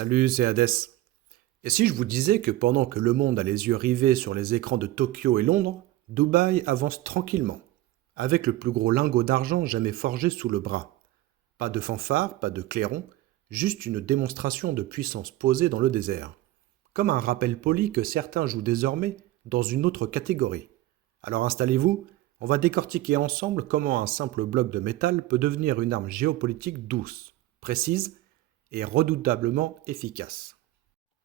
Salut, c'est Hadès. Et si je vous disais que pendant que le monde a les yeux rivés sur les écrans de Tokyo et Londres, Dubaï avance tranquillement, avec le plus gros lingot d'argent jamais forgé sous le bras. Pas de fanfare, pas de clairon, juste une démonstration de puissance posée dans le désert. Comme un rappel poli que certains jouent désormais dans une autre catégorie. Alors installez-vous, on va décortiquer ensemble comment un simple bloc de métal peut devenir une arme géopolitique douce, précise et redoutablement efficace.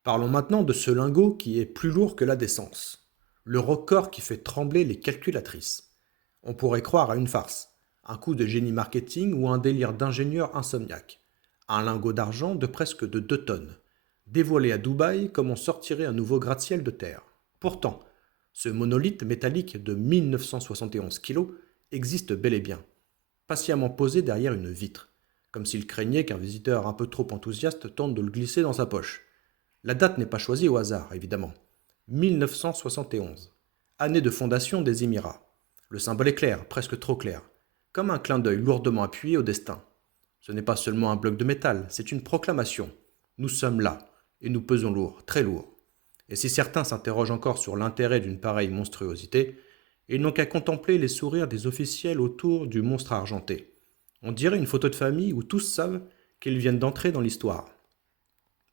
Parlons maintenant de ce lingot qui est plus lourd que la décence. Le record qui fait trembler les calculatrices. On pourrait croire à une farce, un coup de génie marketing ou un délire d'ingénieur insomniaque. Un lingot d'argent de presque de 2 tonnes, dévoilé à Dubaï comme on sortirait un nouveau gratte-ciel de terre. Pourtant, ce monolithe métallique de 1971 kilos existe bel et bien, patiemment posé derrière une vitre, comme s'il craignait qu'un visiteur un peu trop enthousiaste tente de le glisser dans sa poche. La date n'est pas choisie au hasard, évidemment. 1971, année de fondation des Émirats. Le symbole est clair, presque trop clair, comme un clin d'œil lourdement appuyé au destin. Ce n'est pas seulement un bloc de métal, c'est une proclamation. Nous sommes là, et nous pesons lourd, très lourd. Et si certains s'interrogent encore sur l'intérêt d'une pareille monstruosité, ils n'ont qu'à contempler les sourires des officiels autour du monstre argenté. On dirait une photo de famille où tous savent qu'ils viennent d'entrer dans l'histoire.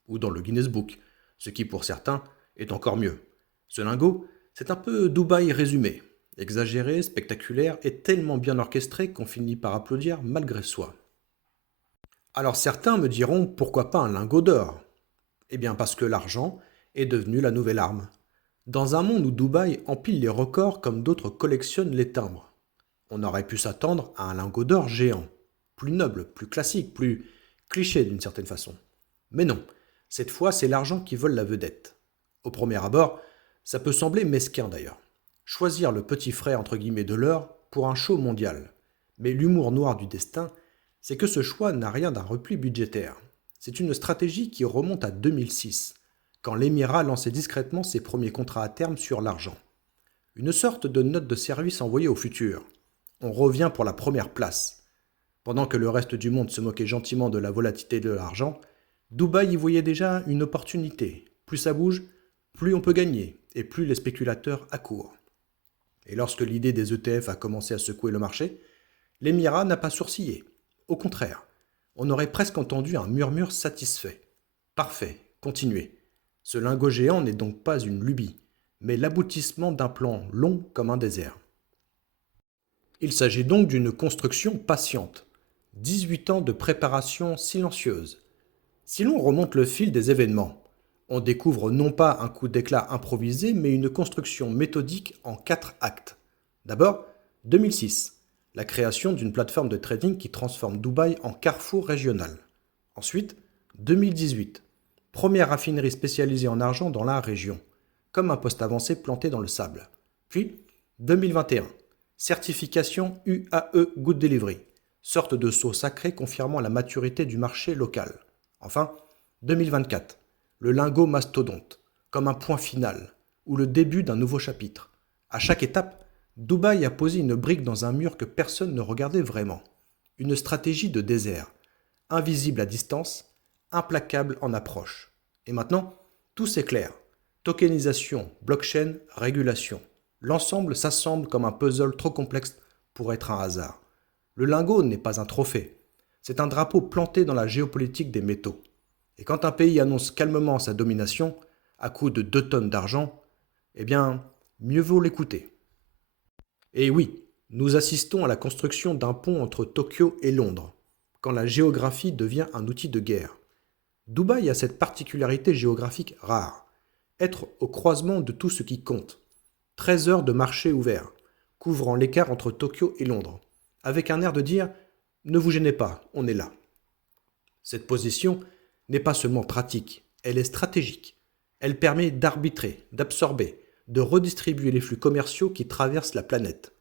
Ou dans le Guinness Book, ce qui pour certains est encore mieux. Ce lingot, c'est un peu Dubaï résumé, exagéré, spectaculaire et tellement bien orchestré qu'on finit par applaudir malgré soi. Alors certains me diront pourquoi pas un lingot d'or? Eh bien parce que l'argent est devenu la nouvelle arme. Dans un monde où Dubaï empile les records comme d'autres collectionnent les timbres, on aurait pu s'attendre à un lingot d'or géant, plus noble, plus classique, plus cliché d'une certaine façon. Mais non, cette fois c'est l'argent qui vole la vedette. Au premier abord, ça peut sembler mesquin d'ailleurs. Choisir le petit frère entre guillemets de l'or pour un show mondial. Mais l'humour noir du destin, c'est que ce choix n'a rien d'un repli budgétaire. C'est une stratégie qui remonte à 2006, quand l'Émirat lançait discrètement ses premiers contrats à terme sur l'argent. Une sorte de note de service envoyée au futur. On revient pour la première place. Pendant que le reste du monde se moquait gentiment de la volatilité de l'argent, Dubaï y voyait déjà une opportunité. Plus ça bouge, plus on peut gagner, et plus les spéculateurs accourent. Et lorsque l'idée des ETF a commencé à secouer le marché, l'Émirat n'a pas sourcillé. Au contraire, on aurait presque entendu un murmure satisfait. Parfait, continuez. Ce lingot géant n'est donc pas une lubie, mais l'aboutissement d'un plan long comme un désert. Il s'agit donc d'une construction patiente. 18 ans de préparation silencieuse. Si l'on remonte le fil des événements, on découvre non pas un coup d'éclat improvisé, mais une construction méthodique en 4 actes. D'abord, 2006, la création d'une plateforme de trading qui transforme Dubaï en carrefour régional. Ensuite, 2018, première raffinerie spécialisée en argent dans la région, comme un poste avancé planté dans le sable. Puis, 2021, certification UAE Good Delivery, sorte de sceau sacré confirmant la maturité du marché local. Enfin, 2024, le lingot mastodonte, comme un point final, ou le début d'un nouveau chapitre. À chaque étape, Dubaï a posé une brique dans un mur que personne ne regardait vraiment. Une stratégie de désert, invisible à distance, implacable en approche. Et maintenant, tout s'éclaire. Tokenisation, blockchain, régulation. L'ensemble s'assemble comme un puzzle trop complexe pour être un hasard. Le lingot n'est pas un trophée. C'est un drapeau planté dans la géopolitique des métaux. Et quand un pays annonce calmement sa domination, à coup de 2 tonnes d'argent, eh bien, mieux vaut l'écouter. Et oui, nous assistons à la construction d'un pont entre Tokyo et Londres, quand la géographie devient un outil de guerre. Dubaï a cette particularité géographique rare, être au croisement de tout ce qui compte. 13 heures de marché ouvert, couvrant l'écart entre Tokyo et Londres, avec un air de dire « Ne vous gênez pas, on est là ». Cette position n'est pas seulement pratique, elle est stratégique. Elle permet d'arbitrer, d'absorber, de redistribuer les flux commerciaux qui traversent la planète.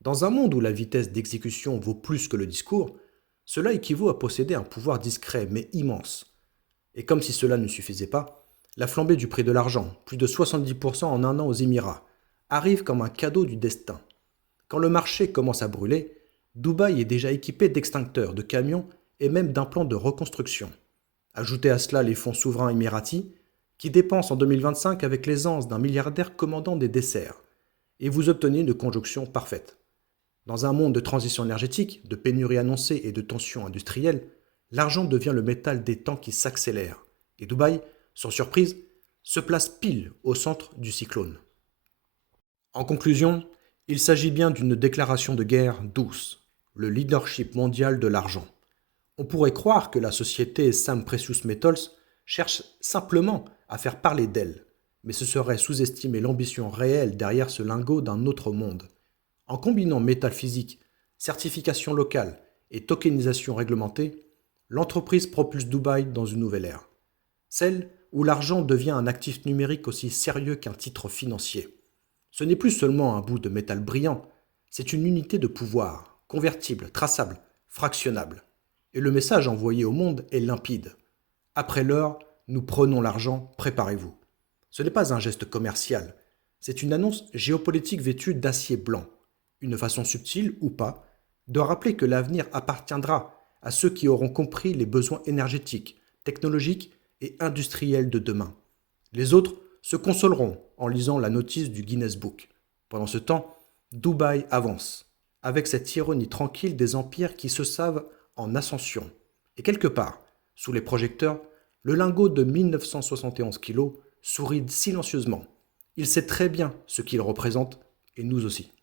Dans un monde où la vitesse d'exécution vaut plus que le discours, cela équivaut à posséder un pouvoir discret mais immense. Et comme si cela ne suffisait pas, la flambée du prix de l'argent, plus de 70% en un an aux Émirats, arrive comme un cadeau du destin. Quand le marché commence à brûler, Dubaï est déjà équipé d'extincteurs, de camions et même d'un plan de reconstruction. Ajoutez à cela les fonds souverains émiratis, qui dépensent en 2025 avec l'aisance d'un milliardaire commandant des desserts, et vous obtenez une conjonction parfaite. Dans un monde de transition énergétique, de pénurie annoncée et de tensions industrielles, l'argent devient le métal des temps qui s'accélère. Et Dubaï, sans surprise, se place pile au centre du cyclone. En conclusion, il s'agit bien d'une déclaration de guerre douce, le leadership mondial de l'argent. On pourrait croire que la société Sam Precious Metals cherche simplement à faire parler d'elle, mais ce serait sous-estimer l'ambition réelle derrière ce lingot d'un autre monde. En combinant métal physique, certification locale et tokenisation réglementée, l'entreprise propulse Dubaï dans une nouvelle ère, celle où l'argent devient un actif numérique aussi sérieux qu'un titre financier. Ce n'est plus seulement un bout de métal brillant, c'est une unité de pouvoir, convertible, traçable, fractionnable. Et le message envoyé au monde est limpide. Après l'heure, nous prenons l'argent, préparez-vous. Ce n'est pas un geste commercial, c'est une annonce géopolitique vêtue d'acier blanc. Une façon subtile ou pas de rappeler que l'avenir appartiendra à ceux qui auront compris les besoins énergétiques, technologiques et industriels de demain. Les autres se consoleront en lisant la notice du Guinness Book. Pendant ce temps, Dubaï avance, avec cette ironie tranquille des empires qui se savent en ascension. Et quelque part, sous les projecteurs, le lingot de 1971 kilos sourit silencieusement. Il sait très bien ce qu'il représente, et nous aussi.